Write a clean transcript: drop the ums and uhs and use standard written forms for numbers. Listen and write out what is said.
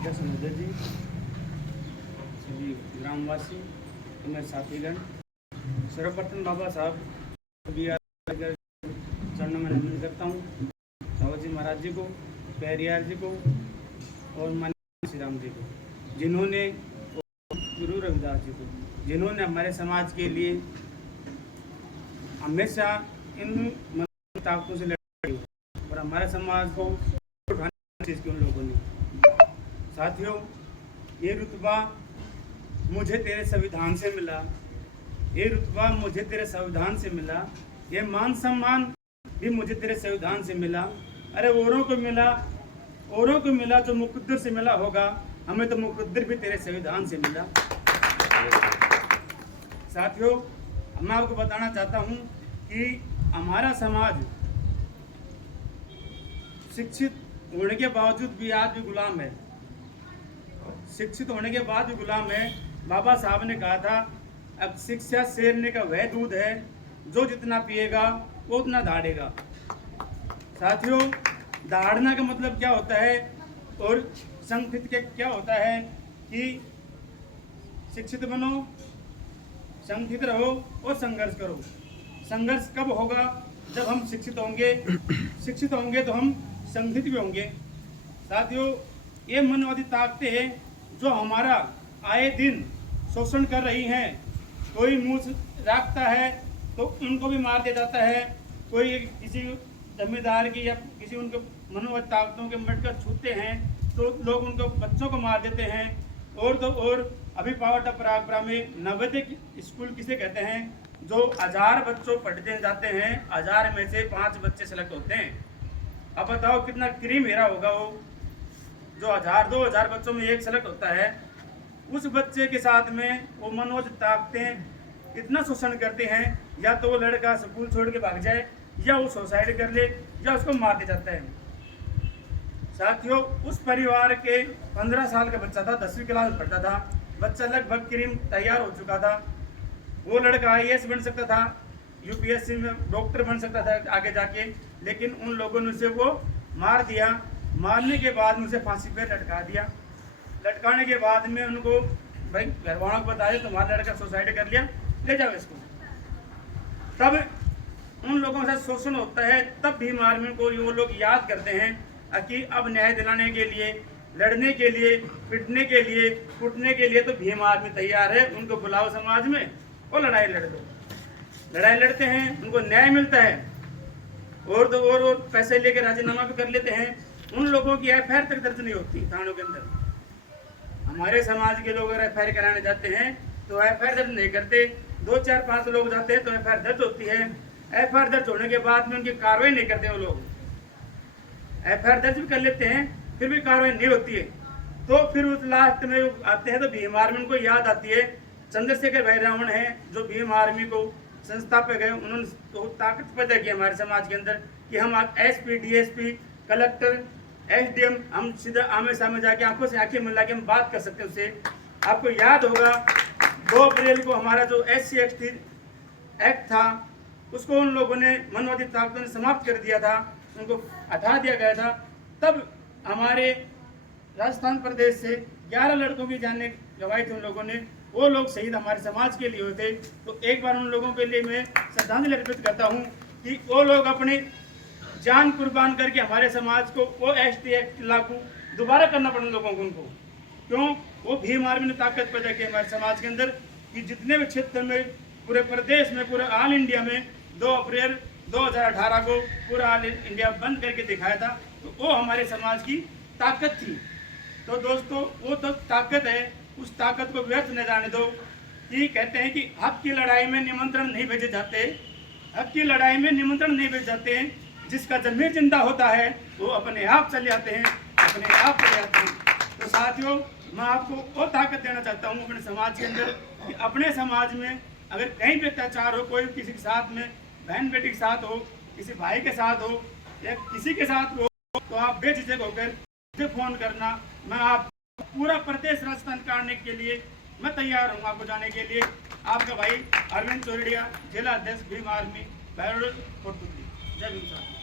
अध्यक्ष महोदय जी, सभी ग्रामवासी तो मेरे साथीगण, सर्वप्रथम बाबा साहब बी आर चरणों में नमन करता हूँ। साहू जी महाराज जी को, पेरियार जी को और माननीय श्री राम जी को, जिन्होंने, गुरु रविदास जी को, जिन्होंने हमारे समाज के लिए हमेशा इन ताकतों से लड़ी और हमारे समाज को उठाने की कोशिश की उन लोगों ने। साथियों, ये रुतबा मुझे तेरे संविधान से मिला, ये रुतबा मुझे तेरे संविधान से मिला, ये मान सम्मान भी मुझे तेरे संविधान से मिला। अरे औरों को मिला जो मुकद्दर से मिला होगा, हमें तो मुकद्दर भी तेरे संविधान से मिला। साथियों, मैं आपको बताना चाहता हूँ कि हमारा समाज शिक्षित होने के बावजूद भी आज भी गुलाम है। शिक्षित होने के बाद भी गुलाम है। बाबा साहब ने कहा था, अब शिक्षा शेरने का वह दूध है जो जितना पिएगा वो उतना दहाड़ेगा। साथियों, दहाड़ना का मतलब क्या होता है और संगठित के क्या होता है कि शिक्षित बनो, संगठित रहो और संघर्ष करो। संघर्ष कब होगा? जब हम शिक्षित होंगे। शिक्षित होंगे तो हम संगठित भी होंगे। साथियों, ये मनवादी ताकतें जो हमारा आए दिन शोषण कर रही हैं, कोई मुंह रखता है तो उनको भी मार दिया जाता है, कोई किसी जमींदार की या किसी उनके मनोवादी ताकतों के मटका छूते हैं तो लोग उनको बच्चों को मार देते हैं। और तो और अभी पावर टपरागपुरा में नवोदय स्कूल किसे कहते हैं, जो 1000 बच्चों पढ़ते जाते हैं, 1000 में से 5 बच्चे सेलेक्ट होते हैं। अब बताओ कितना क्रीम हेरा होगा वो, जो 1000-2000 बच्चों में एक सेलेक्ट होता है। उस बच्चे के साथ में वो मनोवादी ताकतें इतना शोषण करते हैं, या तो वो लड़का स्कूल छोड़ के भाग जाए, या वो सुसाइड कर ले, या उसको मार दिया जाता है। साथियों, उस परिवार के 15 साल का बच्चा था, 10वीं क्लास में पढ़ता था, बच्चा लगभग क्रीम तैयार हो चुका था। वो लड़का IAS बन सकता था, UPSC में डॉक्टर बन सकता था आगे जाके, लेकिन उन लोगों ने उसे वो मार दिया। मारने के बाद में उसे फांसी पर लटका दिया। लटकाने के बाद में उनको भाई घर वालों को बता दिया तुम्हारा लड़का सुसाइड कर लिया, ले जाओ इसको। तब उन लोगों के साथ शोषण होता है, तब भीम आर्मी को वो लोग याद करते हैं कि अब न्याय दिलाने के लिए, लड़ने के लिए, पिटने के लिए, कूटने के लिए तो भीम आर्मी तैयार है। उनको बुलाओ समाज में और लड़ाई लड़ दो। लड़ाई लड़ते हैं, उनको न्याय मिलता है, और तो और पैसे लेकर राजीनामा भी कर लेते हैं। उन लोगों की FIR तक दर्ज नहीं होती थानों के अंदर। हमारे समाज के लोग अगर FIR कराने जाते हैं तो FIR दर्ज नहीं करते। 2-4-5 लोग जाते हैं तो FIR दर्ज होती है। FIR दर्ज होने के बाद में उनकी कार्रवाई नहीं करते। वो लोग FIR दर्ज भी कर लेते हैं, फिर भी कार्रवाई नहीं होती है। तो फिर उस लास्ट में आते हैं तो भीम आर्मी उनको याद आती है। चंद्रशेखर भाई रावण है जो भीम आर्मी को संस्थापक है, उन्होंने तो ताकत पैदा की हमारे समाज के अंदर कि हम SP, DSP, कलेक्टर, SDM हम सीधा आमने सामने जाके आंखों से आंखें मिला के हम बात कर सकते हैं उससे। आपको याद होगा 2 अप्रैल को हमारा जो SC/ST एक्ट था, उसको उन लोगों ने, मनवादी ताकतों ने समाप्त कर दिया था, उनको हटा दिया गया था। तब हमारे राजस्थान प्रदेश से 11 लड़कों की जान गंवाई थी उन लोगों ने। वो लोग शहीद हमारे समाज के लिए हुए थे। तो एक बार उन लोगों के लिए मैं श्रद्धांजलि अर्पित करता हूँ कि वो लोग अपनी जान कुर्बान करके हमारे समाज को वो ST एक्ट लागू दोबारा करना पड़ा उन लोगों को। उनको क्यों? वो भीम आर्मी ने ताकत पैदा की हमारे समाज के अंदर कि जितने भी क्षेत्र में, पूरे प्रदेश में, पूरे ऑल इंडिया में 2 अप्रैल 2018 को पूरा ऑल इंडिया बंद करके दिखाया था। तो वो हमारे समाज की ताकत थी। तो दोस्तों, वो तो ताकत है, उस ताकत को व्यर्थ न जाने दो। कि कहते हैं कि हक की लड़ाई में निमंत्रण नहीं भेजे जाते, हक की लड़ाई में निमंत्रण नहीं भेजे जाते हैं। जिसका जमीर जिंदा होता है वो अपने आप चले आते हैं, अपने आप चले आते हैं। तो साथियों, मैं आपको वो ताकत देना चाहता हूँ अपने समाज के अंदर कि अपने समाज में अगर कहीं भी अत्याचार हो, कोई किसी के साथ में, बहन बेटी के साथ हो, किसी भाई के साथ हो, या किसी के साथ हो, तो आप बेझिझक होकर मुझे फ़ोन करना। मैं आप पूरा प्रदेश राजस्थान काटने के लिए मैं तैयार हूँ, आपको जाने के लिए। आपका भाई अरविंद चौरड़िया, जिला अध्यक्ष भीम आर्मी, बैरोड कोटपुतली। जय भीम साहब।